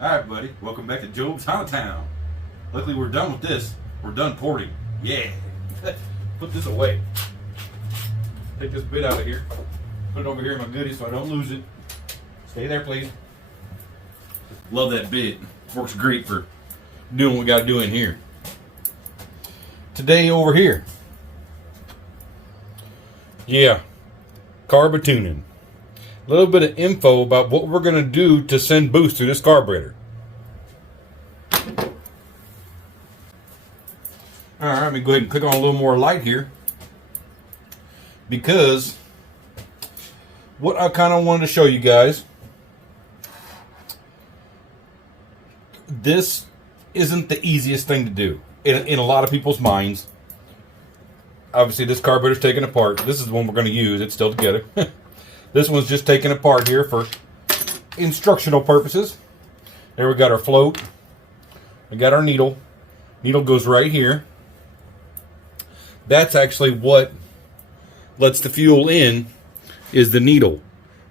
Alright, buddy. Welcome back to Jobe's Town. Luckily, we're done with this. We're done porting. Yeah. Put this away. Take this bit out of here. Put it over here in my goodies so I don't lose it. Stay there, please. Love that bit. Works great for doing what we got to do in here. Today, over here. Yeah. Carb tuning. A little bit of info about what we're going to do to send boost through this carburetor. Alright, let me go ahead and click on a little more light here, because what I kind of wanted to show you guys, this isn't the easiest thing to do in a lot of people's minds. Obviously this carburetor's taken apart. This is the one we're going to use. It's still together. This one's just taken apart here for instructional purposes. There we got our float. We got our needle. Needle goes right here. That's actually what lets the fuel in, is the needle.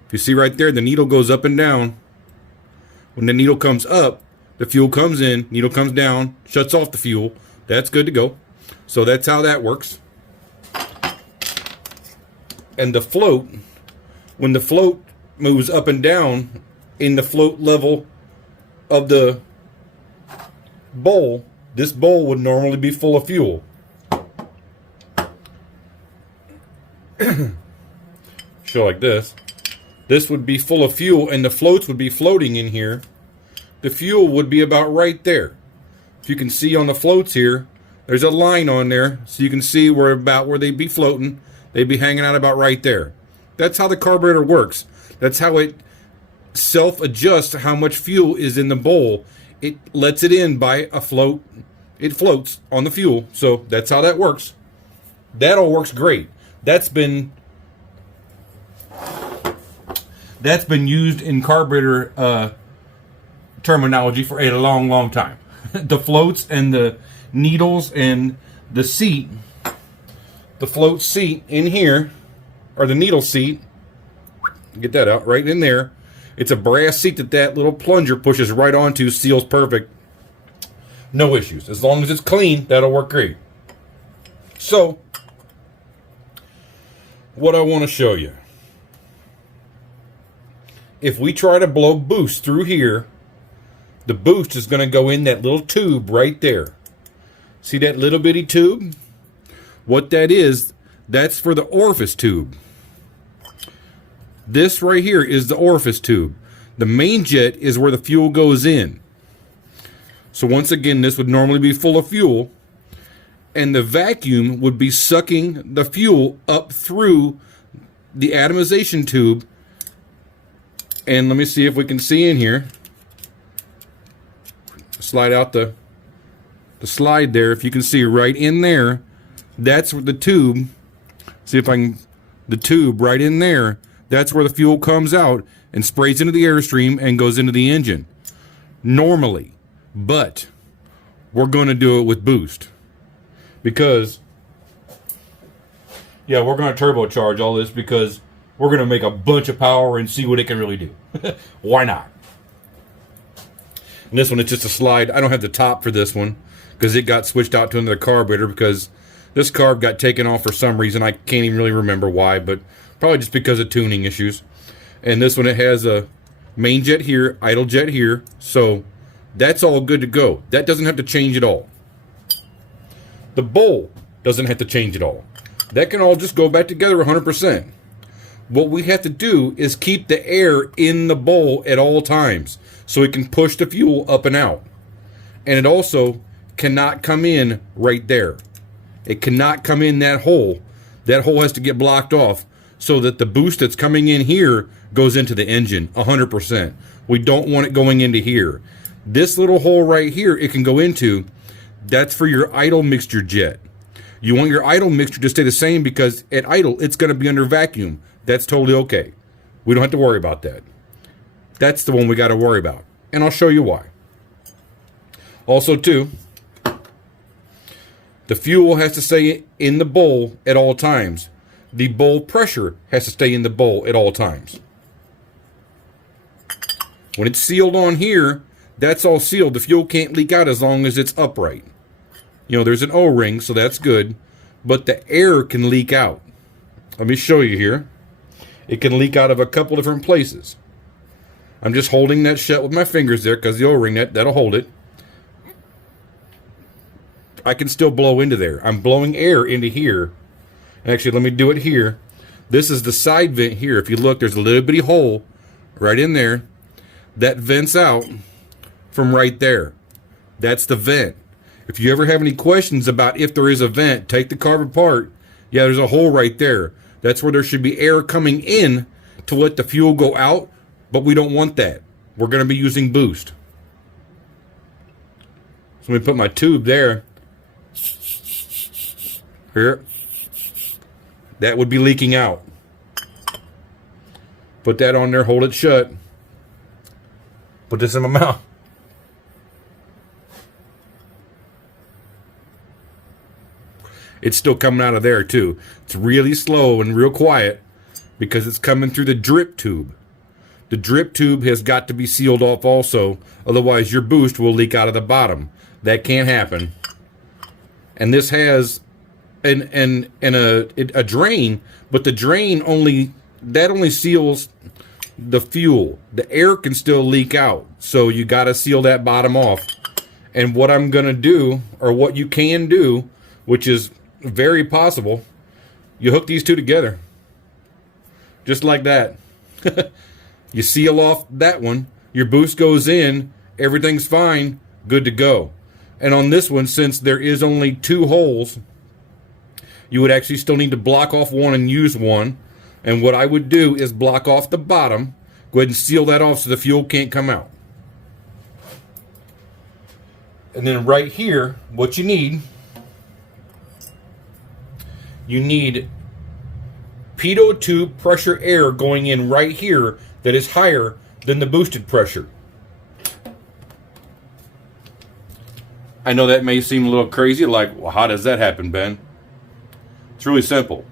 If you see right there, the needle goes up and down. When the needle comes up, the fuel comes in, needle comes down, shuts off the fuel. That's good to go. So that's how that works. And the float, when the float moves up and down in the float level of the bowl, this bowl would normally be full of fuel. Show like this. This would be full of fuel and the floats would be floating in here. The fuel would be about right there. If you can see on the floats here, there's a line on there so you can see where they'd be floating. They'd be hanging out about right there. That's how the carburetor works. That's how it self-adjusts how much fuel is in the bowl. It lets it in by a float. It floats on the fuel. So that's how that works. That all works great. That's been used in carburetor terminology for a long, long time. The floats and the needles and the seat, the float seat in here, or the needle seat, get that out, right in there. It's a brass seat that little plunger pushes right onto, seals perfect. No issues. As long as it's clean, that'll work great. So, what I want to show you. If we try to blow boost through here, the boost is going to go in that little tube right there. See that little bitty tube? What that is, that's for the orifice tube. This right here is the orifice tube. The main jet is where the fuel goes in. So once again, this would normally be full of fuel, and the vacuum would be sucking the fuel up through the atomization tube. And let me see if we can see in here. Slide out the slide there. If you can see right in there, that's where the tube, see if I can, the tube right in there, that's where the fuel comes out and sprays into the airstream and goes into the engine. Normally. But we're going to do it with boost. Because, yeah, we're going to turbocharge all this because we're going to make a bunch of power and see what it can really do. Why not? And this one is just a slide. I don't have the top for this one because it got switched out to another carburetor because this carb got taken off for some reason. I can't even really remember why, but probably just because of tuning issues. And this one, it has a main jet here, idle jet here. So that's all good to go. That doesn't have to change at all. The bowl doesn't have to change at all. That can all just go back together 100%. What we have to do is keep the air in the bowl at all times so it can push the fuel up and out. And it also cannot come in right there. It cannot come in that hole. That hole has to get blocked off so that the boost that's coming in here goes into the engine 100%. We don't want it going into here. This little hole right here it can go into, that's for your idle mixture jet. You want your idle mixture to stay the same because at idle it's going to be under vacuum. That's totally okay. We don't have to worry about that. That's the one we got to worry about. And I'll show you why. Also too, the fuel has to stay in the bowl at all times. The bowl pressure has to stay in the bowl at all times. When it's sealed on here, that's all sealed. The fuel can't leak out as long as it's upright. You know, there's an O-ring, so that's good. But the air can leak out. Let me show you here. It can leak out of a couple different places. I'm just holding that shut with my fingers there because the O-ring, that'll hold it. I can still blow into there. I'm blowing air into here. Actually, let me do it here. This is the side vent here. If you look, there's a little bitty hole right in there. That vents out from right there. That's the vent. If you ever have any questions about if there is a vent, take the carb apart. Yeah, there's a hole right there. That's where there should be air coming in to let the fuel go out, but we don't want that. We're going to be using boost. So let me put my tube there. Here. That would be leaking out. Put that on there, hold it shut. Put this in my mouth. It's still coming out of there too. It's really slow and real quiet because it's coming through the drip tube. The drip tube has got to be sealed off also, otherwise your boost will leak out of the bottom. That can't happen. And this has a drain, but the drain only seals the fuel. The air can still leak out, so you got to seal that bottom off. And what I'm gonna do, or what you can do, which is very possible, you hook these two together just like that. You seal off that one, your boost goes in, everything's fine, good to go. And on this one, since there is only two holes, you would actually still need to block off one and use one. And what I would do is block off the bottom, go ahead and seal that off so the fuel can't come out. And then right here, what you need pitot tube pressure air going in right here that is higher than the boosted pressure. I know that may seem a little crazy, like, well, how does that happen, Ben? It's really simple.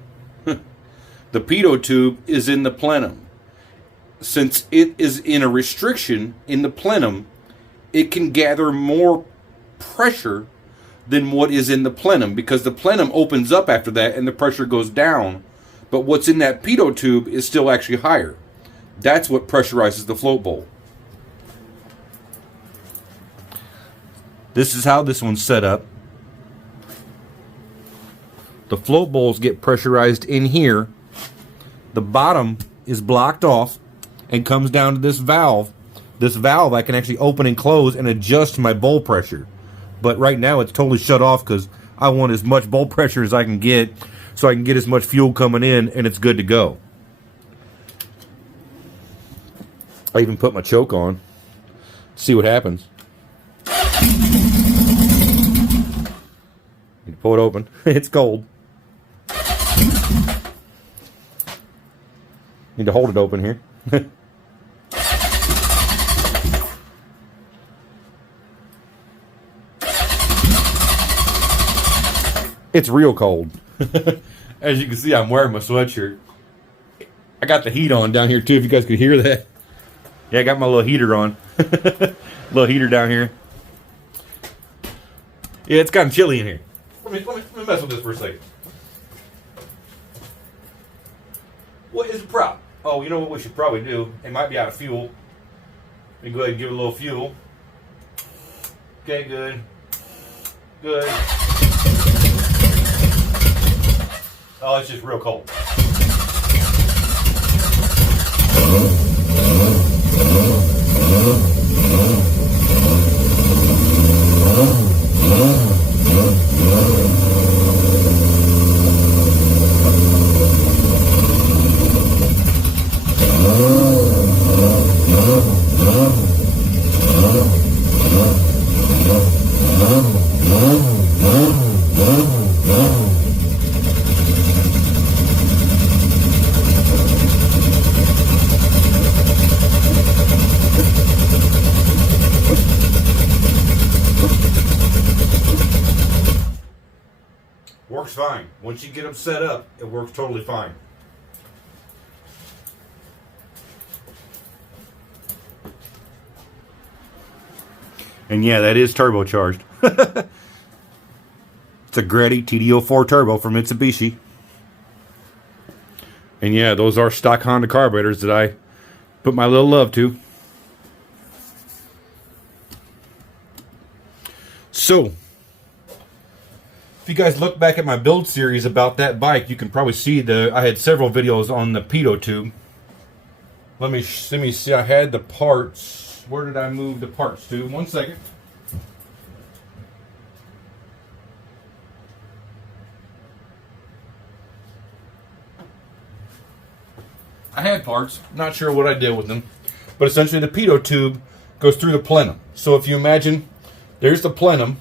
The pitot tube is in the plenum. Since it is in a restriction in the plenum, it can gather more pressure than what is in the plenum, because the plenum opens up after that and the pressure goes down, but what's in that pitot tube is still actually higher. That's what pressurizes the float bowl. This is how this one's set up. The float bowls get pressurized in here. The bottom is blocked off and comes down to this valve. This valve I can actually open and close and adjust my bowl pressure. But right now it's totally shut off because I want as much bowl pressure as I can get so I can get as much fuel coming in and it's good to go. I even put my choke on. See what happens. You pull it open. It's cold. Need to hold it open here. It's real cold. As you can see, I'm wearing my sweatshirt. I got the heat on down here too, if you guys could hear that. Yeah, I got my little heater on. Little heater down here. Yeah, it's kind of chilly in here. Let me mess with this for a second. What is the prop? Oh, you know what we should probably do? It might be out of fuel. Let me go ahead and give it a little fuel. Okay, good. Good. Oh, it's just real cold. Works fine. Once you get them set up, it works totally fine. And yeah, that is turbocharged. It's a Greddy TD04 turbo from Mitsubishi. And yeah, those are stock Honda carburetors that I put my little love to. So, if you guys look back at my build series about that bike, you can probably see I had several videos on the pitot tube. Let me see, I had the parts. Where did I move the parts to? 1 second. I had parts, not sure what I did with them, but essentially the pitot tube goes through the plenum. So if you imagine, there's the plenum,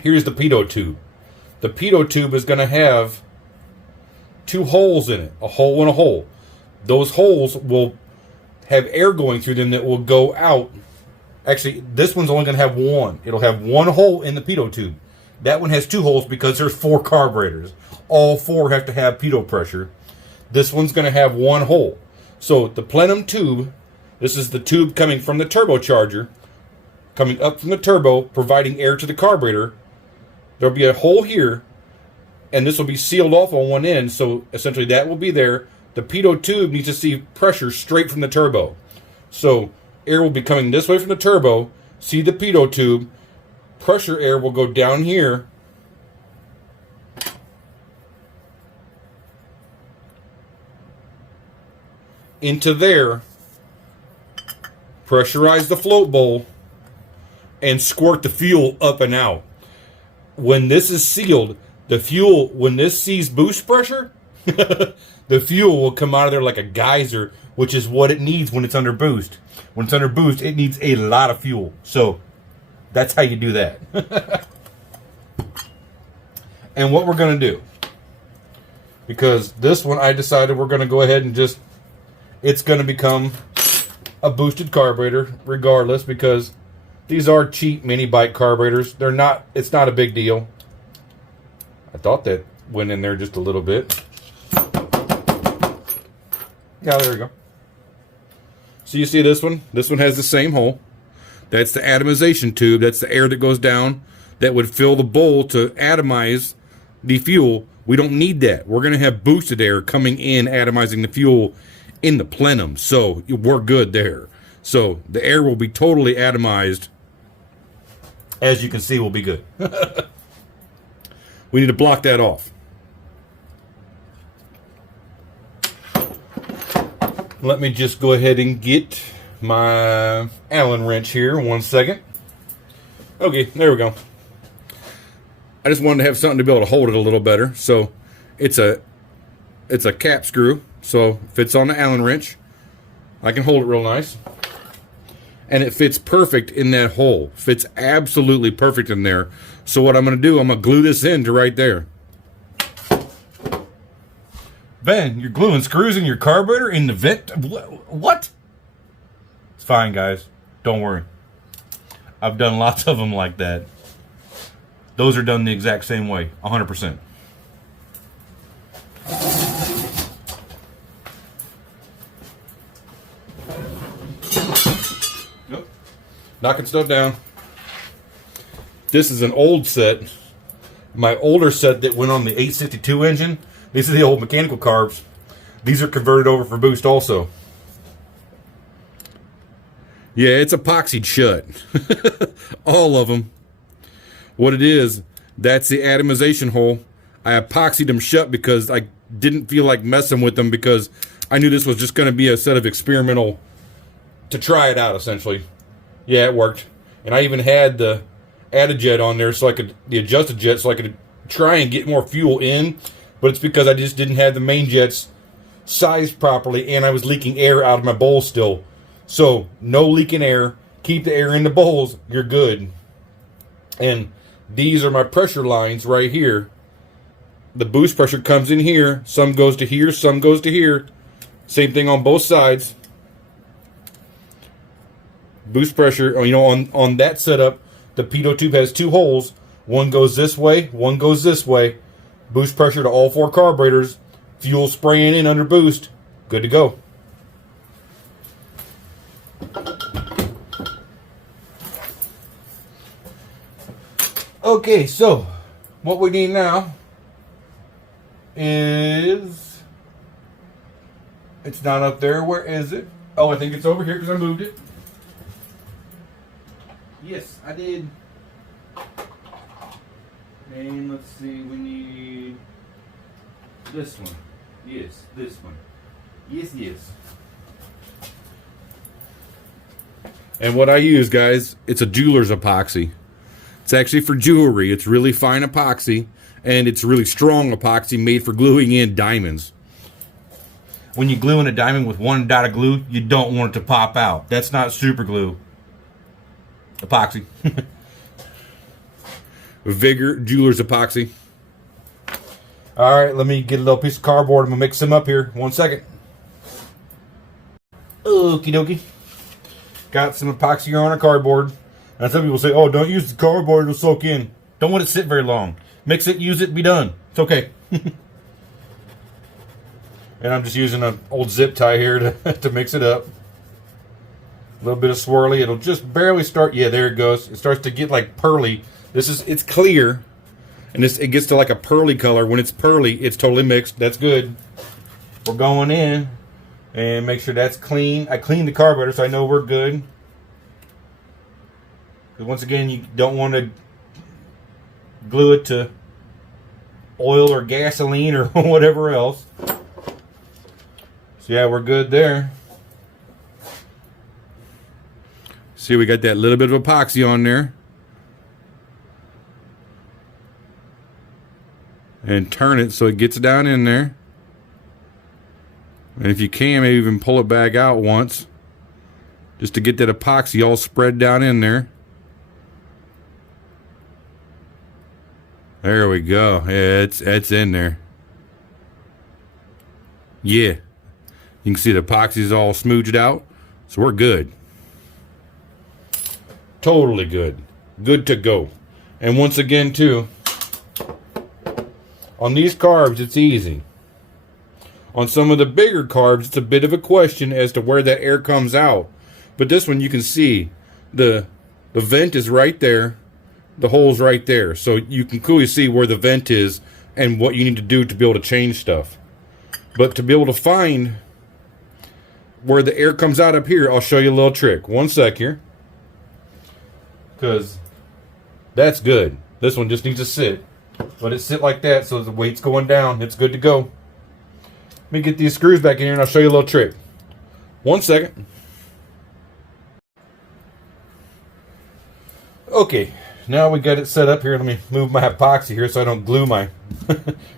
here's the pitot tube. The pitot tube is going to have 2 holes in it, a hole and a hole. Those holes will have air going through them that will go out. Actually, this one's only going to have one. It'll have 1 hole in the pitot tube. That one has 2 holes because there's 4 carburetors. All 4 have to have pitot pressure. This one's going to have 1 hole. So the plenum tube, this is the tube coming from the turbocharger, coming up from the turbo, providing air to the carburetor. There'll be a hole here, and this will be sealed off on one end, so essentially that will be there. The pitot tube needs to see pressure straight from the turbo. So air will be coming this way from the turbo, see the pitot tube, pressure air will go down here, into there, pressurize the float bowl, and squirt the fuel up and out. When this is sealed, the fuel, when this sees boost pressure, the fuel will come out of there like a geyser, which is what it needs when it's under boost. When it's under boost, it needs a lot of fuel. So that's how you do that. And what we're going to do, because this one I decided we're going to go ahead and just, it's going to become a boosted carburetor regardless, because these are cheap mini bike carburetors. They're not, it's not a big deal. I thought that went in there just a little bit. Yeah, there we go. So you see this one? This one has the same hole. That's the atomization tube. That's the air that goes down that would fill the bowl to atomize the fuel. We don't need that. We're going to have boosted air coming in, atomizing the fuel in the plenum. So we're good there. So the air will be totally atomized. As you can see, will be good. We need to block that off. Let me just go ahead and get my Allen wrench here. 1 second. Okay, there we go. I just wanted to have something to be able to hold it a little better. So it's a cap screw. So it fits on the Allen wrench. I can hold it real nice. And it fits perfect in that hole. Fits absolutely perfect in there. So what I'm going to do, I'm going to glue this in to right there. Ben, you're gluing screws in your carburetor in the vent? What? It's fine, guys. Don't worry. I've done lots of them like that. Those are done the exact same way, 100%. Nope. Knocking stuff down. This is an old set. My older set that went on the 862 engine. These are the old mechanical carbs. These are converted over for boost also. Yeah, it's epoxied shut. All of them. What it is, that's the atomization hole. I epoxied them shut because I didn't feel like messing with them, because I knew this was just going to be a set of experimental to try it out, essentially. Yeah, it worked. And I even had the added jet on there, so I could, the adjusted jet, so I could try and get more fuel in. But it's because I just didn't have the main jets sized properly, and I was leaking air out of my bowl still. So, no leaking air. Keep the air in the bowls. You're good. And these are my pressure lines right here. The boost pressure comes in here. Some goes to here, some goes to here. Same thing on both sides. Boost pressure, you know, on that setup, the pitot tube has 2 holes. One goes this way, one goes this way. Boost pressure to all 4 carburetors. Fuel spraying in under boost. Good to go. Okay, so what we need now is, it's not up there. Where is it? Oh, I think it's over here because I moved it. Yes, I did. And let's see, we need this one. Yes, this one. Yes, yes. And what I use, guys, it's a jeweler's epoxy. It's actually for jewelry. It's really fine epoxy, and it's really strong epoxy made for gluing in diamonds. When you glue in a diamond with one dot of glue, you don't want it to pop out. That's not super glue. Epoxy. Vigor Jeweler's epoxy. Alright, let me get a little piece of cardboard. I'm going to mix them up here. 1 second. Okie dokie. Got some epoxy on our cardboard. And some people say, oh, don't use the cardboard, it'll soak in. Don't let it sit very long. Mix it, use it, be done. It's okay. And I'm just using an old zip tie here to mix it up. A little bit of swirly. It'll just barely start. Yeah, there it goes. It starts to get like pearly. It's clear. And it gets to like a pearly color. When it's pearly, it's totally mixed. That's good. We're going in and make sure that's clean. I cleaned the carburetor so I know we're good. Because once again, you don't want to glue it to oil or gasoline or whatever else. So yeah, we're good there. See, we got that little bit of epoxy on there. And turn it so it gets down in there. And if you can, maybe even pull it back out once. Just to get that epoxy all spread down in there. There we go. Yeah, it's in there. Yeah. You can see the epoxy's all smoothed out. So we're good. Totally good. Good to go. And once again, too, on these carbs, it's easy. On some of the bigger carbs, it's a bit of a question as to where that air comes out. But this one, you can see the vent is right there. The hole's right there. So you can clearly see where the vent is and what you need to do to be able to change stuff. But to be able to find where the air comes out up here, I'll show you a little trick. 1 sec here. Because that's good. This one just needs to sit. Let it sit like that so the weight's going down. It's good to go. Let me get these screws back in here and I'll show you a little trick. 1 second. Okay, now we got it set up here. Let me move my epoxy here so I don't glue my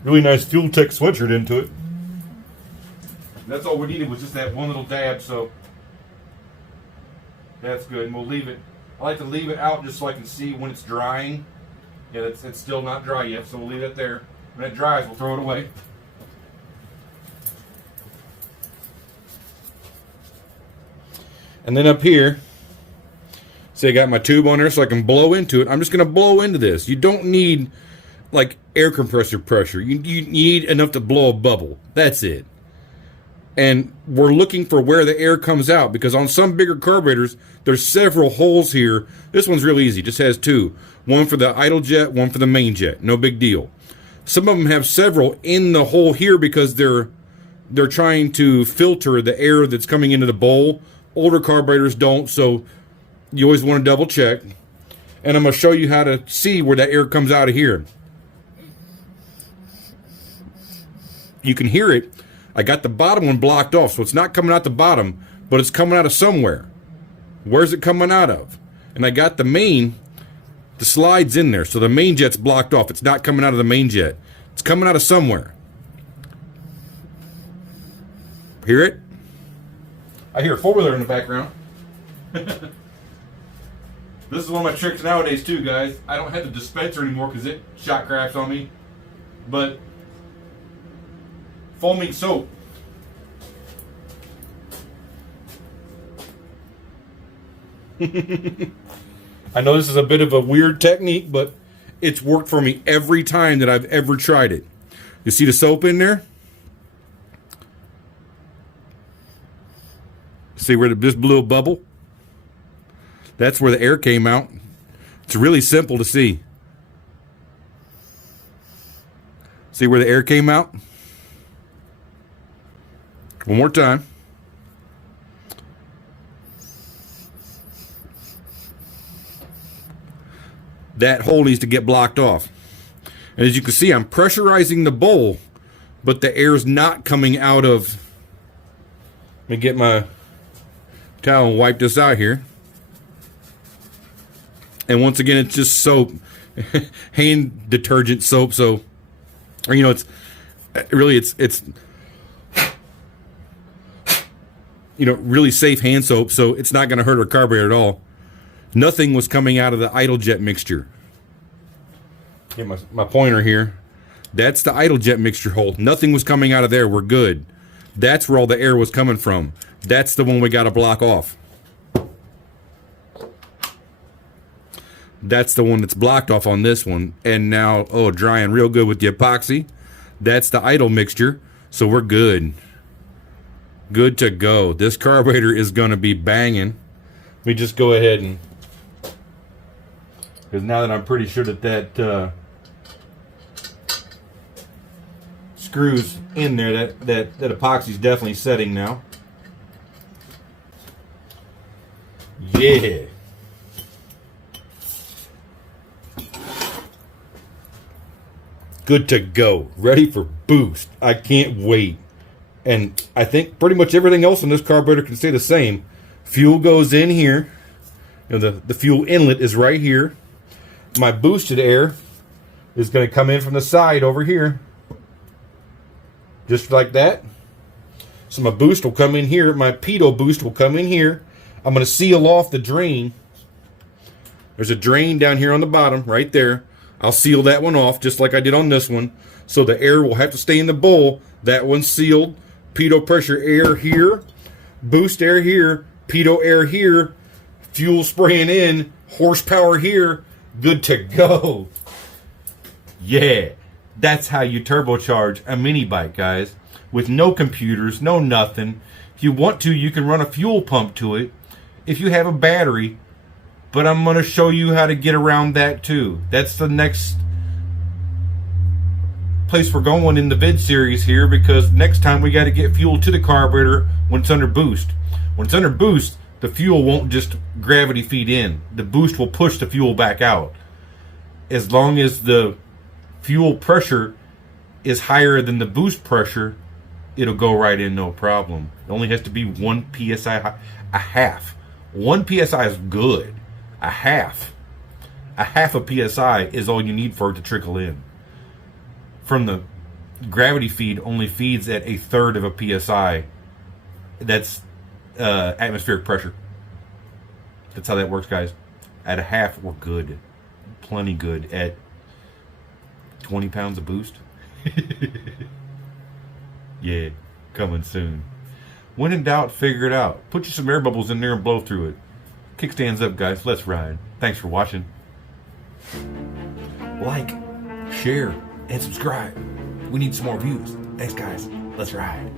really nice Fuel Tech sweatshirt into it. That's all we needed was just that one little dab, so that's good. And we'll leave it. I like to leave it out just so I can see when it's drying. Yeah, it's still not dry yet, so we'll leave it there. When it dries, we'll throw it away. And then up here, see, I got my tube on there so I can blow into it. I'm just going to blow into this. You don't need like air compressor pressure. You need enough to blow a bubble. That's it. And we're looking for where the air comes out, because on some bigger carburetors, there's several holes here. This one's real easy, just has two. One for the idle jet, one for the main jet. No big deal. Some of them have several in the hole here because they're trying to filter the air that's coming into the bowl. Older carburetors don't, so you always want to double check. And I'm going to show you how to see where that air comes out of here. You can hear it. I got the bottom one blocked off, so it's not coming out the bottom, but it's coming out of somewhere. Where's it coming out of? And I got the main, the slide's in there, so the main jet's blocked off. It's not coming out of the main jet. It's coming out of somewhere. Hear it? I hear a four-wheeler in the background. This is one of my tricks nowadays too, guys. I don't have the dispenser anymore because it shot craps on me. But foaming soap. I know this is a bit of a weird technique, but it's worked for me every time that I've ever tried it. You see the soap in there? See where this blew a bubble? That's where the air came out. It's really simple to see. See where the air came out? One more time. That hole needs to get blocked off. And as you can see, I'm pressurizing the bowl, but the air's not coming out of... Let me get my towel and wipe this out here. And once again, it's just soap. Hand detergent soap, so... Or, you know, it's... Really, it's you know, really safe hand soap, so it's not going to hurt our carburetor at all. Nothing was coming out of the idle jet mixture. Get my pointer here. That's the idle jet mixture hole. Nothing was coming out of there. We're good. That's where all the air was coming from. That's the one we got to block off. That's the one that's blocked off on this one. And now, oh, drying real good with the epoxy. That's the idle mixture. So we're good. Good to go. This carburetor is going to be banging. Let me just go ahead and... Because now that I'm pretty sure that screws in there, that epoxy's definitely setting now. Yeah. Good to go. Ready for boost. I can't wait. And I think pretty much everything else in this carburetor can stay the same. Fuel goes in here. You know, the fuel inlet is right here. My boosted air is going to come in from the side over here. Just like that. So my boost will come in here. My pitot boost will come in here. I'm going to seal off the drain. There's a drain down here on the bottom, right there. I'll seal that one off just like I did on this one. So the air will have to stay in the bowl. That one's sealed. Pitot pressure air here. Boost air here. Pitot air here. Fuel spraying in. Horsepower here. Good to go. Yeah. That's how you turbocharge a mini bike, guys. With no computers, no nothing. If you want to, you can run a fuel pump to it. If you have a battery. But I'm going to show you how to get around that too. That's the next place we're going in the vid series here, because next time we got to get fuel to the carburetor when it's under boost. When it's under boost, the fuel won't just gravity feed in. The boost will push the fuel back out. As long as the fuel pressure is higher than the boost pressure, it'll go right in, no problem. It only has to be 1 psi, a half. 1 psi is good. A half a psi is all you need for it to trickle in. From the gravity feed only feeds at 1/3 of a psi. That's atmospheric pressure. That's how that works, guys. At a half, we're good. Plenty good. At 20 pounds of boost. Yeah, coming soon. When in doubt, figure it out. Put you some air bubbles in there and blow through it. Kickstands up, guys. Let's ride. Thanks for watching. Like, share, and subscribe. We need some more views. Thanks, guys. Let's ride.